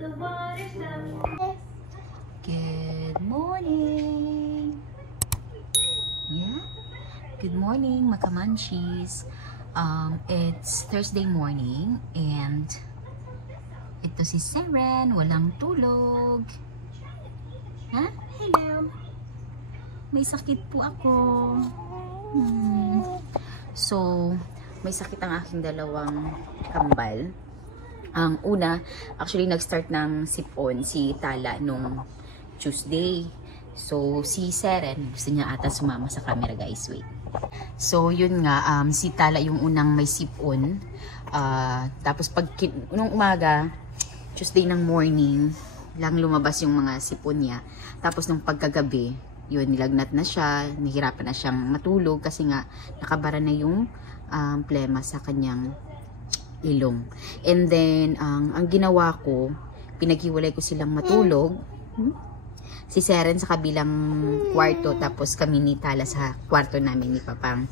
Good morning! Yeah? Good morning, Makamanchis. It's Thursday morning and ito si Seren, walang tulog. Ha? Hello! May sakit po ako. So, may sakit ang aking dalawang kambal. Ang una, actually nag-start ng sipon si Tala nung Tuesday. So, si Seren, gusto niya ata sumama sa camera, guys. Wait. So, yun nga, si Tala yung unang may sipon. Tapos, nung umaga, Tuesday ng morning, lang lumabas yung mga sipon niya. Tapos, nung pagkagabi, yun, nilagnat na siya, nahirapan na siyang matulog kasi nga, nakabara na yung plema sa kanyang ilong. And then, ang ginawa ko, pinaghiwalay ko silang matulog. Si Seren sa kabilang kwarto, tapos kami ni Tala sa kwarto namin ni Papang.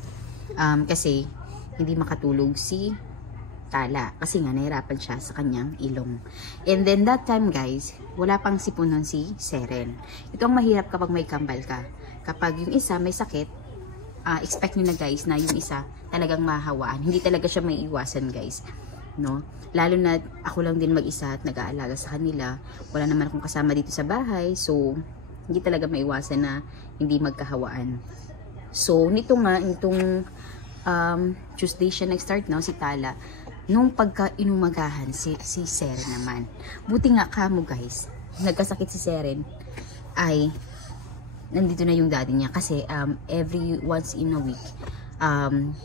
Kasi, hindi makatulog si Tala. Kasi nga, nahirapan siya sa kanyang ilong. And then, that time, guys, wala pang sipon nun si Seren. Ito ang mahirap kapag may kambal ka. Kapag yung isa may sakit, expect nyo na guys na yung isa talagang mahawaan. Hindi talaga siya may iwasan guys. No? Lalo na ako lang din mag-isa at nag-aalaga sa kanila. Wala naman akong kasama dito sa bahay. So, hindi talaga maiwasan na hindi magkahawaan. So, nito nga, itong Tuesday siya nag-start na si Tala. Nung pagka-inumagahan si Seren naman. Buti nga kamo guys, nagkasakit si Seren ay nandito na yung daddy niya kasi every once in a week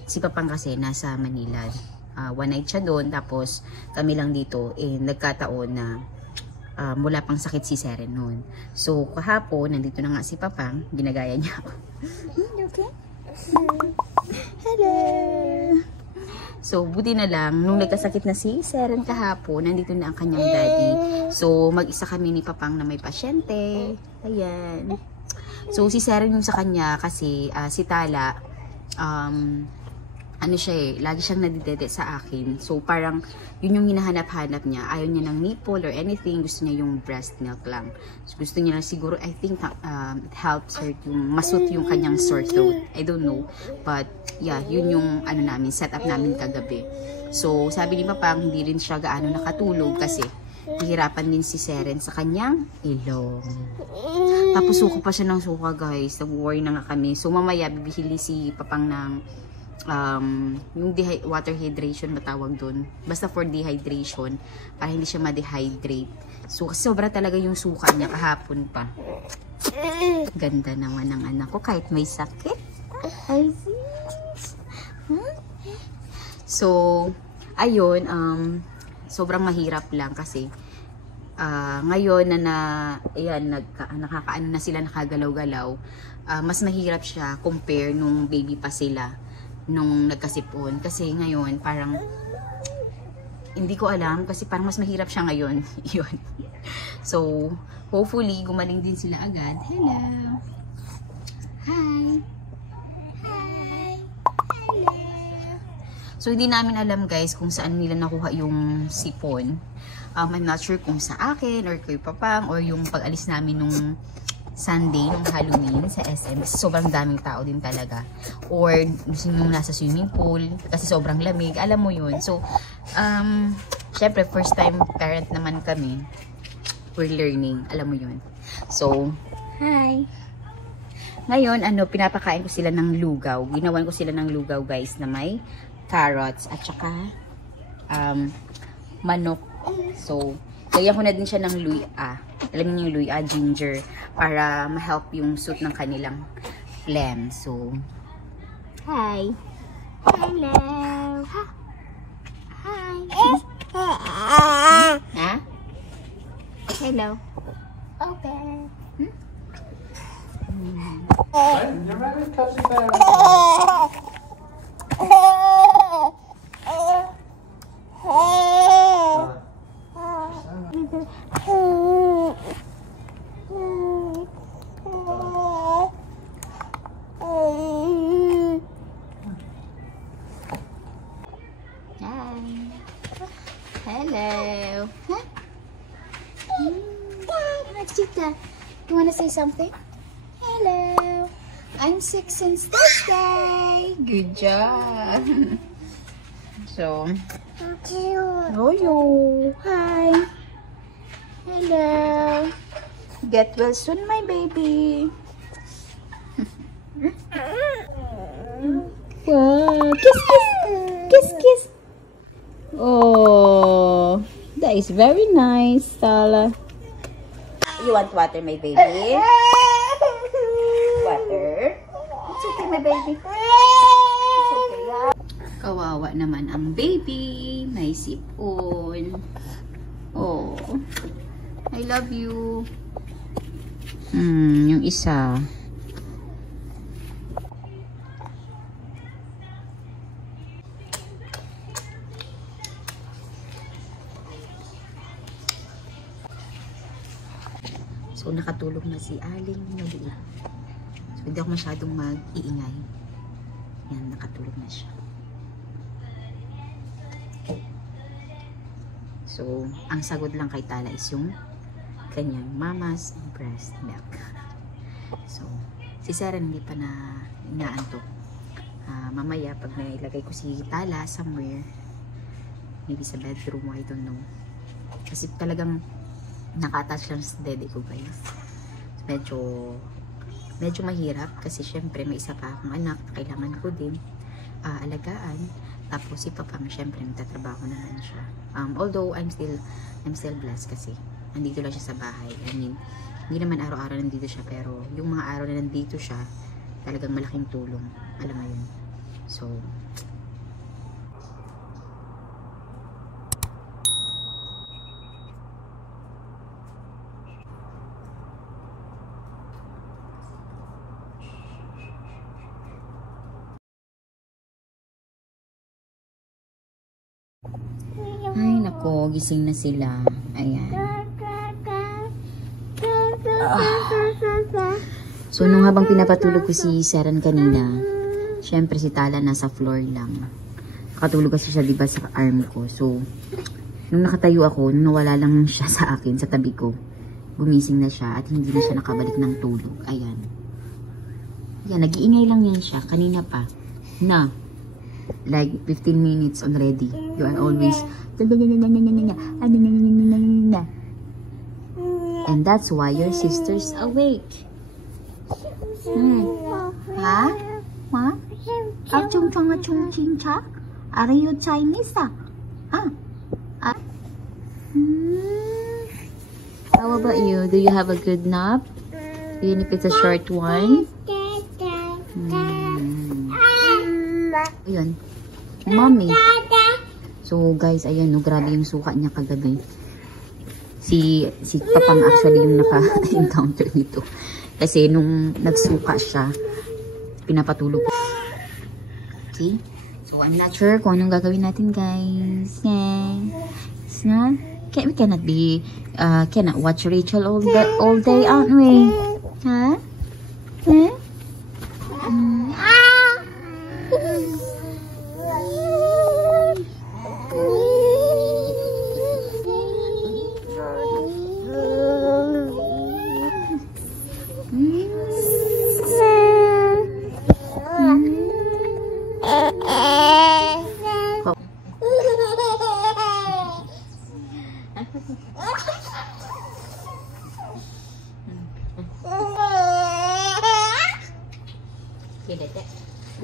si Papang kasi nasa Manila, one night siya doon, tapos kami lang dito, nagkataon na mula pang sakit si Seren noon. So kahapon nandito na nga si Papang, ginagaya niya ako. Okay? Hello! So buti na lang nung nagkasakit na si Seren kahapon, nandito na ang kanyang daddy. So mag-isa kami ni Papang na may pasyente. Ayan. So, si Seren yung sa kanya kasi si Tala, ano siya lagi siyang nadidede sa akin. So, parang yun yung hinahanap-hanap niya. Ayaw niya ng nipple or anything. Gusto niya yung breast milk lang. So, gusto niya lang siguro, I think, it helps her to masut yung kanyang sore throat. I don't know. But, yeah, yun yung setup namin kagabi. So, sabi ni Papang, hindi rin siya gaano nakatulog kasi hihirapan din si Seren sa kanyang ilong. Tapos suko pa siya ng suka guys. Nag-worry na nga kami. So mamaya bibihili si Papang ng yung water hydration matawag doon. Basta for dehydration para hindi siya ma-dehydrate. So kasi sobra talaga yung suka niya kahapon pa. Ganda naman ng anak ko kahit may sakit. I see. So ayun, sobrang mahirap lang kasi ngayon ayan, nakakaano na sila, nakagalaw-galaw. Mas mahirap siya compare nung baby pa sila nung nagkasipon. Kasi ngayon parang hindi ko alam kasi parang mas mahirap siya ngayon. Yun. So hopefully gumaling din sila agad. Hello! Hi! Hi! Hello! So, hindi namin alam guys kung saan nila nakuha yung sipon. I'm not sure kung sa akin or kay Papang or yung pag-alis namin nung Sunday, nung Halloween sa SM. Sobrang daming tao din talaga. Or yung nasa swimming pool kasi sobrang lamig. Alam mo yun. So, syempre first time parent naman kami. We're learning. Alam mo yun. So, hi! Ngayon, pinapakain ko sila ng lugaw. Ginawan ko sila ng lugaw guys na may carrots at saka manok. So, lagyan ko na din siya ng luya. Alam niyo yung luya, ginger, para ma-help yung suit ng kanilang phlegm. So, hi! Hello! Hi! Ha? Hello? Okay. You're right, Cubsy Bear. Hello. say something? Hello. I'm sick since Thursday. Good job. So, Yoyo. Hi. Hello. Get well soon, my baby. Wow. Kiss, kiss. Kiss, kiss. Oh, that is very nice, Tala. You want water, my baby? Water? It's okay, my baby. It's okay. Kawawa naman ang baby. May sipon. Oh, I love you. Yung isa. So, nakatulog na si Aling maliit. So, hindi ako masyadong mag-iingay. Yan, nakatulog na siya. So, ang sagot lang kay Tala is yung kanyang mama's breast milk. So, si Sarah hindi pa na inaantok. Mamaya, pag nailagay ko si Tala somewhere, maybe sa bedroom, I don't know. Kasi talagang naka-attach lang sa dede ko, guys. Medyo mahirap kasi syempre may isa pa akong anak, kailangan ko din alagaan. Tapos si Papang syempre nagtatrabaho naman siya. Although I'm still blessed kasi nandito lang siya sa bahay. I mean, hindi naman araw-araw nandito siya, pero yung mga araw na nandito siya, talagang malaking tulong. Alam mo yun. So, ay, nako, gising na sila. Ayan. So, nung habang pinapatulog ko si Saran kanina, syempre si Tala nasa floor lang. Nakatulog kasi siya, diba, sa arm ko. So, nung nakatayo ako, nung nawala lang siya sa akin, sa tabi ko, gumising na siya at hindi na siya nakabalik ng tulog. Ayan. Yan, nag-iingay lang yan siya. Kanina pa. Na. Like 15 minutes already. You are always and that's why your sister's awake. Ha? What? Are you Chinese? How about you? Do you have a good nap? Even if it's a short one? Ayun. Mommy. So, guys, ayan, no, grabe yung suka niya kagabi. Si Papang actually yung naka-encounter nito. Kasi nung nagsuka siya, pinapatulog ko. Okay? So, I'm not sure kung anong gagawin natin, guys. Yeah. We cannot watch Rachel all day, aren't we? Huh? Huh?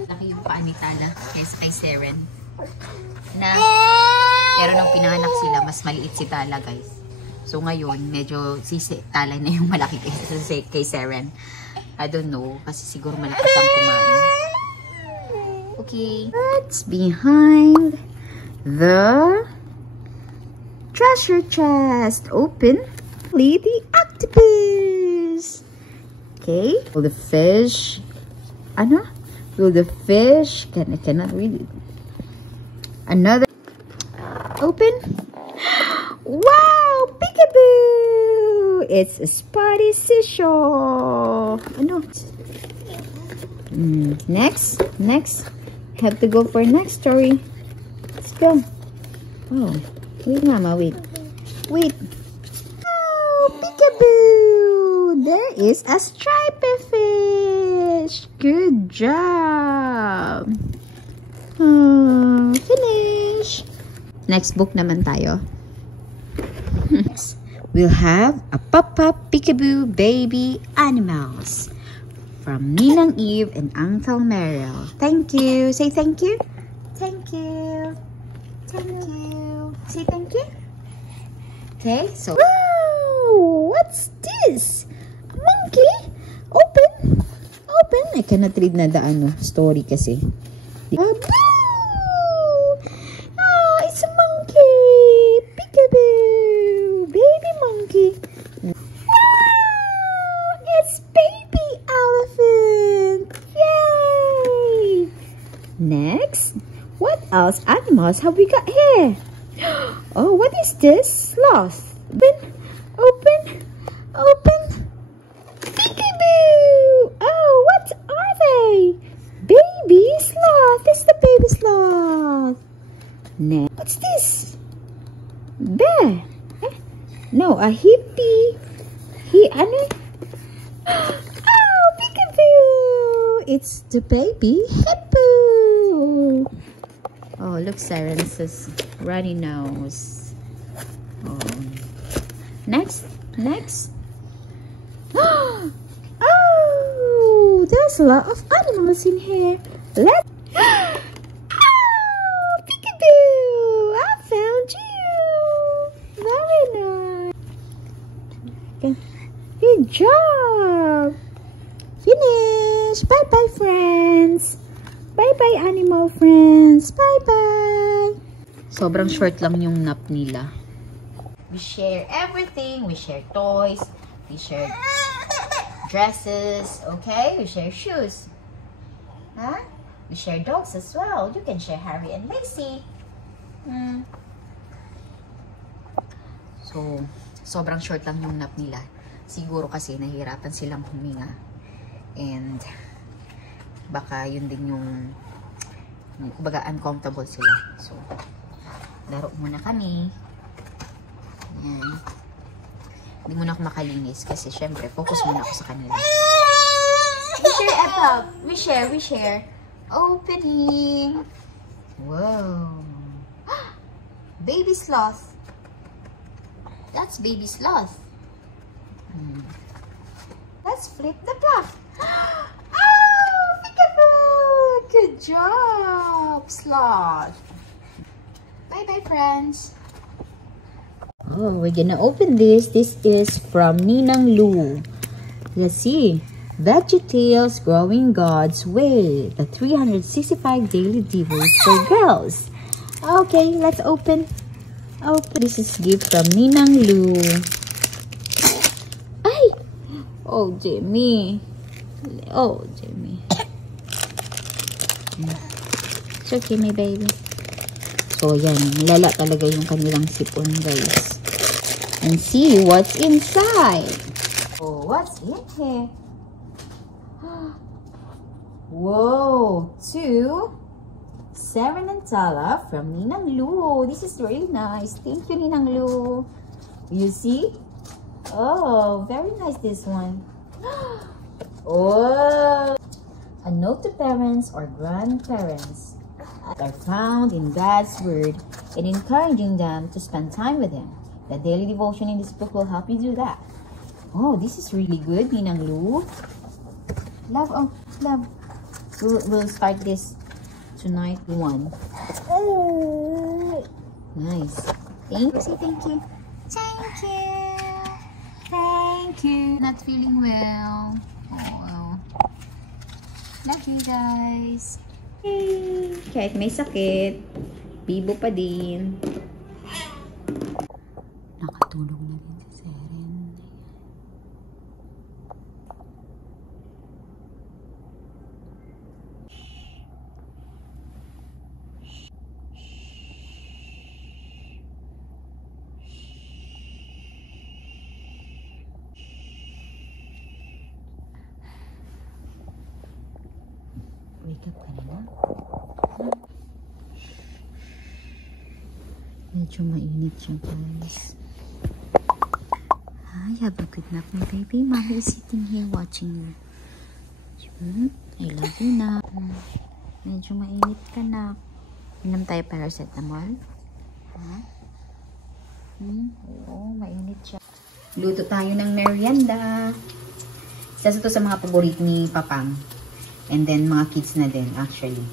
Laki yung paa ni Tala kaysa kay Seren. Pero nung pinanganak sila, mas maliit si Tala, guys. So ngayon, medyo si Tala na yung malaki kay Seren. I don't know, kasi siguro malaki pang kumain. Okay. What's behind the treasure chest? Open. Lady octopus. Okay. Will the fish... Ano? Will the fish... I cannot read it. Another... Open. Wow! Peekaboo! It's a spotty seashore. Ano? Next. Have to go for next story. Let's go. Oh. Wait, Mama. Wait. Oh, peekaboo! There is a striped fish. Good job. Finish. Next book naman tayo. Next, we'll have a Papa Peekaboo Baby Animals from Ninang Eve and Uncle Merrill. Thank you. Say thank you. Thank you. Thank you. Say thank you. Okay, so... Wow! What's this? A monkey? Open. Open. I cannot read na the story kasi. Boo! Ah, it's a monkey. Peekaboo. Baby monkey. Wow! It's baby elephant. Yay! Next, what else animals have we got here? Oh, what is this? Sloth. Open. Open. Open. Peekaboo. Oh, what are they? Baby sloth. It's the baby sloth. Next, what's this? Bear. No, a hippie. Ano? Oh, peekaboo. It's the baby hippo. Oh, look, Serence's runny nose. Oh. Next. Oh, there's a lot of animals in here. Let's... Oh, peekaboo! I found you. Very nice. Good job. Finish. Bye-bye, friends. Bye-bye, animal friends. Bye-bye. Sobrang short lang yung nap nila. We share everything. We share toys. We share dresses. Okay? We share shoes. Huh? We share dogs as well. You can share Harry and Lacey. So, sobrang short lang yung nap nila. Siguro kasi nahihirapan silang huminga. And, baka yun din yung kumbaga uncomfortable sila. So, laro muna kami. Ayan. Hindi muna ako makalinis kasi syempre focus muna ako sa kanila. We share, Ethel. We share. Opening. Wow. Baby sloth. That's baby sloth. Let's flip the cloth. Oh, peekaboo! Good job, sloth. Bye-bye, friends. Oh, we're gonna open this. This is from Ninang Lu. Let's see. VeggieTales Growing God's Way. The 365 Daily Devos for Girls. Okay, let's open. This is gift from Ninang Lu. Ay! Oh, Jimmy. Oh, Jimmy. It's okay, my baby. So, yan. Lala talaga yung kanilang sipon, guys. And see what's inside. Oh, what's in here? Whoa! 2 Seren and Tala from Ninang Lu. This is really nice. Thank you, Ninang Lu. You see? Oh, very nice this one. Oh! A note to parents or grandparents are found in God's Word and encouraging them to spend time with Him. The daily devotion in this book will help you do that. Oh, this is really good, Ninang Lu. Love, oh, love. We'll start this tonight, 1. Nice. Thank you. Say thank you. Thank you. Thank you. Not feeling well. Oh, well. Love you guys. Hey. Kahit may sakit, bibo pa din. Nakatulog na din si Seren. Wake up ka na. Medyo mainit siya, guys. Hi, have a good nap, my baby. Mommy is sitting here watching you. I love you na. Medyo mainit ka na. Inom tayo paracetamol. Oo, mainit siya. Luto tayo ng merienda. Isa ito sa mga paborito ni Papang. And then, mga kids na din, actually.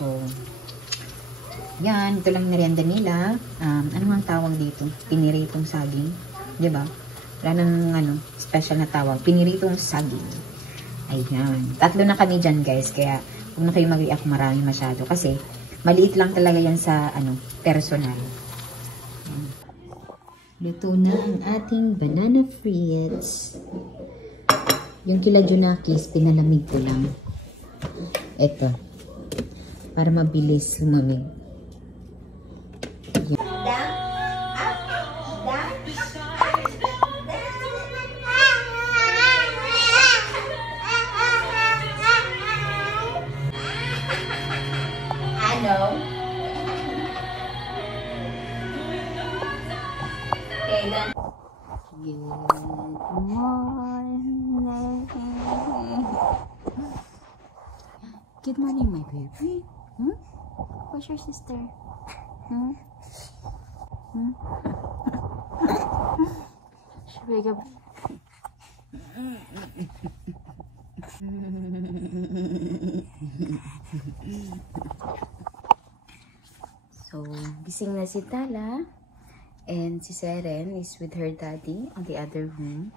So, yan. Ito lang merienda nila. Ano ang tawag dito? Piniritong saging. Diba? Wala nang special na tawag. Piniritong saging. Ayan. 3 na kami dyan, guys. Kaya, huwag na kayo mag-react marami masyado. Kasi, maliit lang talaga yan sa, personal. Ayan. Luto na ang ating banana fritters. Yung kila Junakis, pinalamig ko lang. Ito. Para mabilis humamig. Ano? Okay, done. Good morning. Good morning, my baby. Where's your sister? She wake up. So, gising na si Tala. And si Seren is with her daddy on the other room.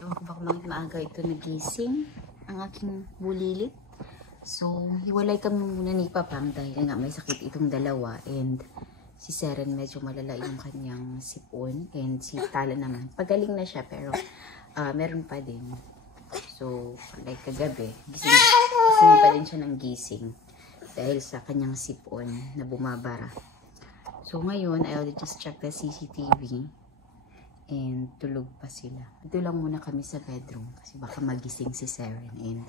Ewan ko ba kung bakit maaga ito nagising ang aking bulilit. So, hiwalay kami muna ni Papang dahil nga may sakit itong dalawa. And si Seren medyo malala yung kanyang sipon. And si Tala naman, pagaling na siya pero meron pa din. So, like kagabi, gising pa din siya ng gising dahil sa kanyang sipon na bumabara. So, ngayon, I will just check the CCTV and tulog pa sila. Ito lang muna kami sa bedroom kasi baka magising si Seren and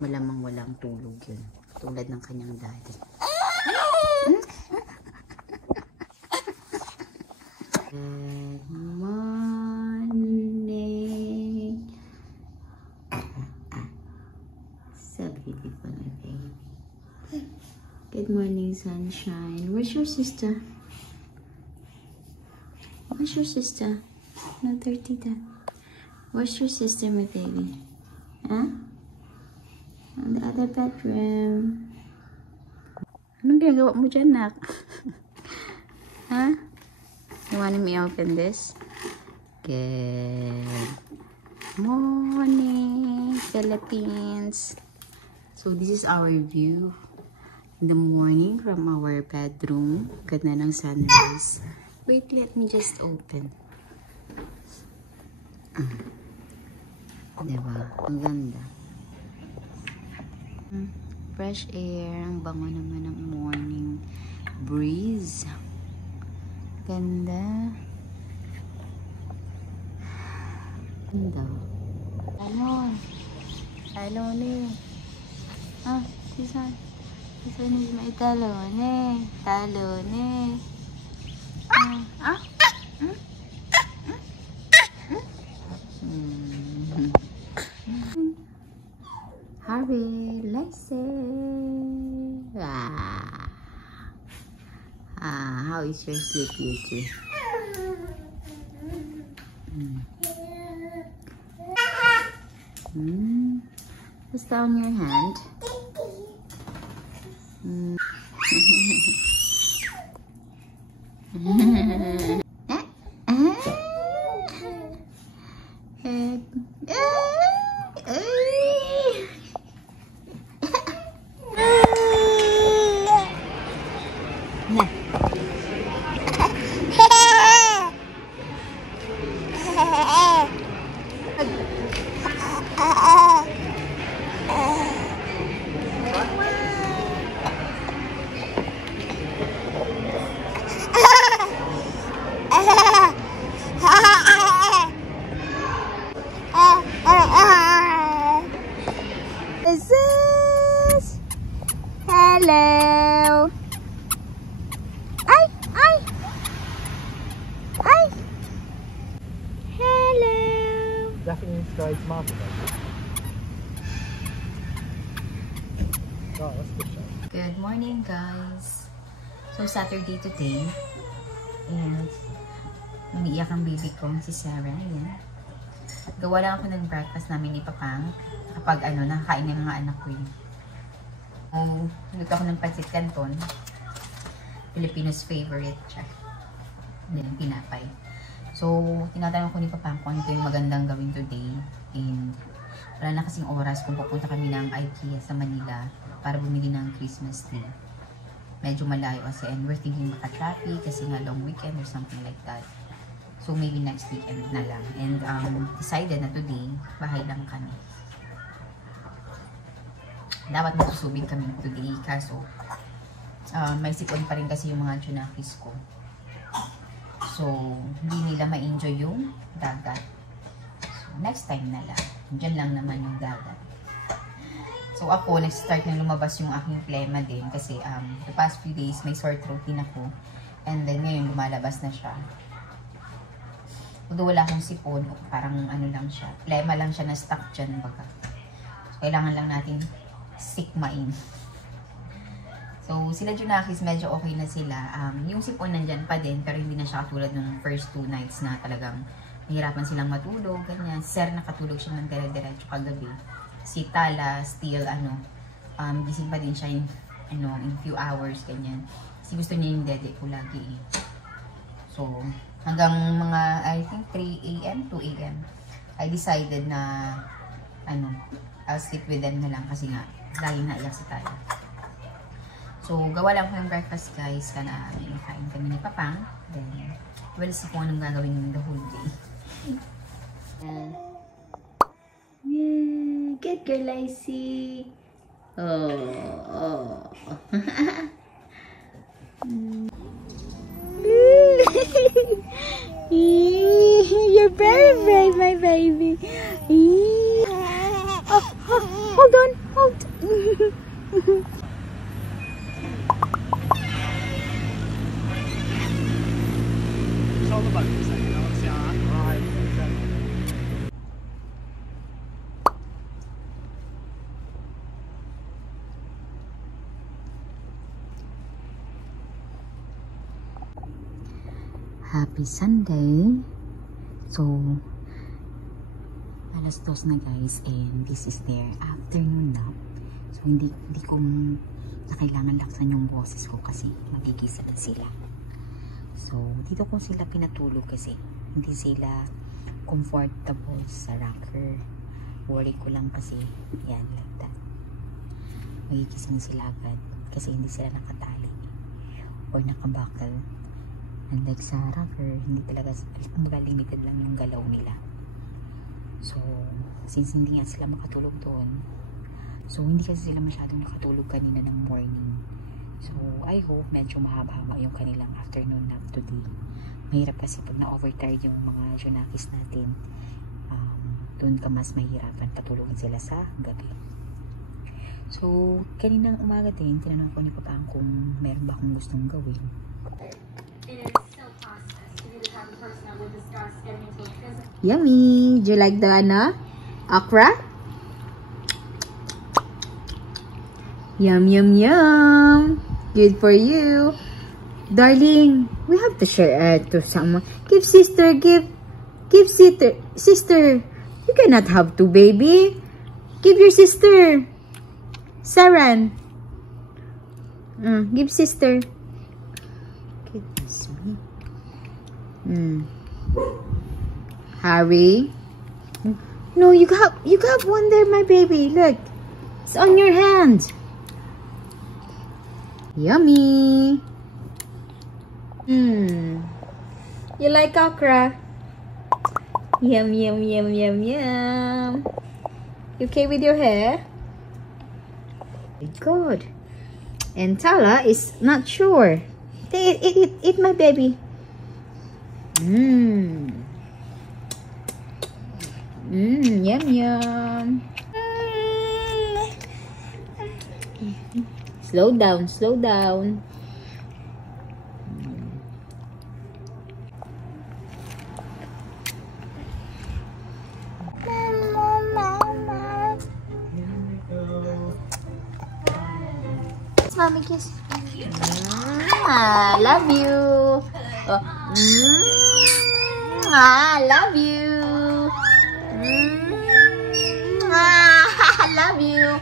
malamang walang tulog yun. Tulad ng kanyang daddy. Good morning. So beautiful, my baby. Good morning, sunshine. Where's your sister? Where's your sister? No, 30 that. Where's your sister, my baby? Huh? On the other bedroom. Anong ginagawa mo dyan, nak? Huh? You want me open this? Good morning, Philippines. So, this is our view in the morning from our bedroom. Ganda ng sunrise. Wait, let me just open. Diba? Ang ganda. Fresh air. Ang bango naman ng morning breeze. Ganda. Ganda. Ano? Talon eh. Sisan is may talon eh. Talon eh. Harvey, let's say. How is your sleep, you two? What's that on your hand? dried tomato bag. Oh, that's a good shot. Good morning, guys. So, Saturday today. And, umiiyak ang baby ko, si Sarah. Ayan. At gawa lang ako ng breakfast namin ni Papang. Kapag, nakakain ng mga anak ko yun. Luto ako ng pancit canton. Filipinos favorite siya. And then, pinapay. So, tinatanong ko ni Papang kung ano yung magandang gawin today. And, wala na kasing oras kung pupunta kami ng IKEA sa Manila para bumili ng Christmas tree. Medyo malayo kasi, and we're thinking maka-traffic kasi nga long weekend or something like that. So maybe next weekend na lang. And decided na today, bahay lang kami. Dapat magsusubig kami today, kaso may sipon pa rin kasi yung mga tsunakis ko. So hindi nila ma-enjoy yung dagat. So next time na lang. Diyan lang naman yung dagat. So ako, nag-start na lumabas yung aking plema din kasi the past few days may sore throat din ako. And then ngayon lumalabas na siya. Although wala akong sipon, parang lang siya. Plema lang siya na stuck dyan baga. So kailangan lang natin sikmain. So sila Junakis medyo okay na sila. Yung sipon nandyan pa din pero hindi na siya katulad ng first 2 nights na talagang nahirapan silang matulog, ganyan. Si Sarah nakatulog siya ng dire-diretso kagabi. Si Tala, still, gising pa din siya in few hours, ganyan. Kasi gusto niya yung dede ko lagi eh. So, hanggang mga, I think, 3 a.m., 2 a.m. I decided na, I'll sleep with them na lang kasi nga, lagi naiyak si Tala. So, gawa lang ko yung breakfast, guys. Kana, kain kami ni Papang. Then, we'll see kung anong gagawin namin the whole day. Yeah, good girl, Lacey. Oh. You're very brave, my baby. Hold on, hold. It's all about this, it's right. Happy Sunday. So, alas 2 na guys and this is their afternoon nap. So, hindi ko na kailangan laksan yung boses ko kasi magigising sila. So, dito ko sila pinatulog kasi hindi sila comfortable sa rocker. Worry ko lang kasi yan, like that. Magigising sila agad kasi hindi sila nakatali or nakabakal. And like sa rocker, hindi talaga, limited lang yung galaw nila. So, since hindi nga sila makatulog doon, so hindi kasi sila masyadong nakatulog kanina ng morning. So, I hope medyo mahaba-haba yung kanilang afternoon nap today. Mahirap kasi pag na-overtired yung mga Junakis natin, doon ka mas mahirapan patulogin sila sa gabi. So, kaninang umaga din, tinanong ko ni Papang kung meron ba akong gustong gawin. Yummy! Do you like the okra? Yum, yum, yum! Good for you! Darling, we have to share to someone. Give sister, give sister. Sister, you cannot have two, baby. Give your sister. Saran. Give sister. Goodness me. Harry. No, you got one there, my baby. Look. It's on your hand. Yummy. You like okra? Yum, yum, yum, yum, yum. You okay with your hair? Good. And Tala is not sure. Eat my baby. Yum, yum. Slow down, slow down. mommy kiss. Love you. Oh. Love you. Love you.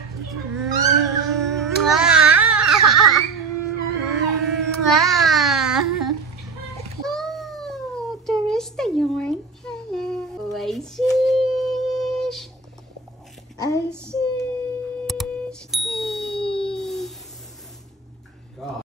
Oh, Turista yarn.